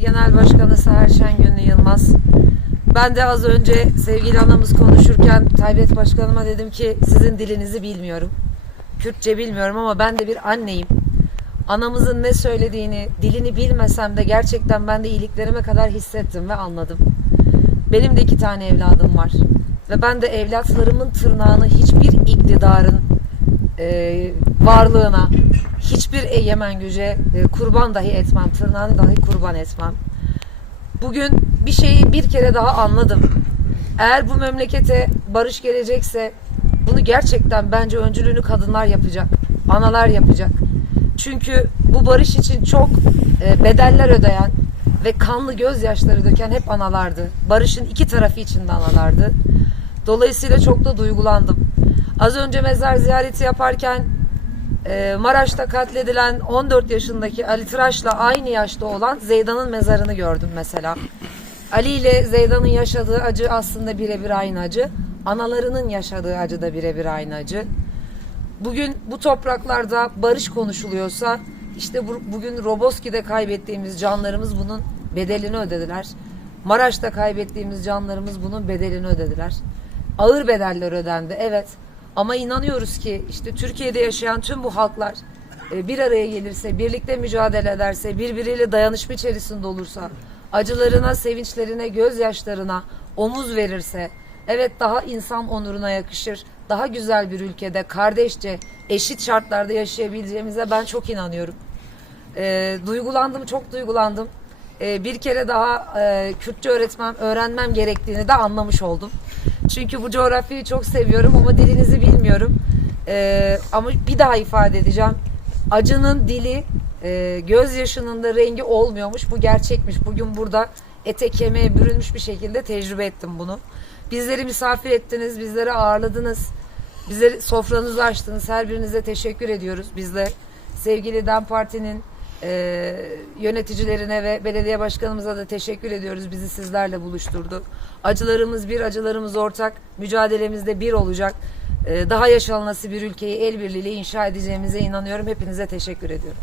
Genel Başkanı Seher Şengünlü Yılmaz. Ben de az önce sevgili anamız konuşurken Taybet Başkanıma dedim ki sizin dilinizi bilmiyorum. Kürtçe bilmiyorum ama ben de bir anneyim. Anamızın ne söylediğini, dilini bilmesem de gerçekten ben de iyiliklerime kadar hissettim ve anladım. Benim de iki tane evladım var. Ve ben de evlatlarımın tırnağını hiçbir iktidarın e, varlığına, hiçbir egemen güce e, kurban dahi etmem. Tırnağını dahi kurban etmem. Bugün bir şeyi bir kere daha anladım. Eğer bu memlekete barış gelecekse bunu gerçekten bence öncülüğünü kadınlar yapacak. Analar yapacak. Çünkü bu barış için çok e, bedeller ödeyen ve kanlı gözyaşları döken hep analardı. Barışın iki tarafı için de analardı. Dolayısıyla çok da duygulandım. Az önce mezar ziyareti yaparken e, Maraş'ta katledilen 14 yaşındaki Ali Tıraş'la aynı yaşta olan Zeydan'ın mezarını gördüm mesela. Ali ile Zeydan'ın yaşadığı acı aslında birebir aynı acı. Analarının yaşadığı acı da birebir aynı acı. Bugün bu topraklarda barış konuşuluyorsa işte bu, bugün Roboski'de kaybettiğimiz canlarımız bunun bedelini ödediler. Maraş'ta kaybettiğimiz canlarımız bunun bedelini ödediler. Ağır bedeller ödendi evet. Ama inanıyoruz ki işte Türkiye'de yaşayan tüm bu halklar e, bir araya gelirse, birlikte mücadele ederse, birbiriyle dayanışma içerisinde olursa, acılarına, sevinçlerine, gözyaşlarına omuz verirse, evet daha insan onuruna yakışır, daha güzel bir ülkede kardeşçe, eşit şartlarda yaşayabileceğimize ben çok inanıyorum. E, duygulandım, çok duygulandım. E, bir kere daha e, Kürtçe öğretmem, öğrenmem gerektiğini de anlamış oldum. Çünkü bu coğrafyayı çok seviyorum ama dilinizi bilmiyorum. E, ama bir daha ifade edeceğim. Acının dili, e, gözyaşının da rengi olmuyormuş. Bu gerçekmiş. Bugün burada ete kemiğe bürünmüş bir şekilde tecrübe ettim bunu. Bizleri misafir ettiniz, bizleri ağırladınız. Bize sofranızı açtınız. Her birinize teşekkür ediyoruz. Biz de sevgili DEM Parti'nin e, yöneticilerine ve belediye başkanımıza da teşekkür ediyoruz. Bizi sizlerle buluşturdu. Acılarımız bir, acılarımız ortak. Mücadelemiz de bir olacak. E, daha yaşanılası bir ülkeyi el birliğiyle inşa edeceğimize inanıyorum. Hepinize teşekkür ediyorum.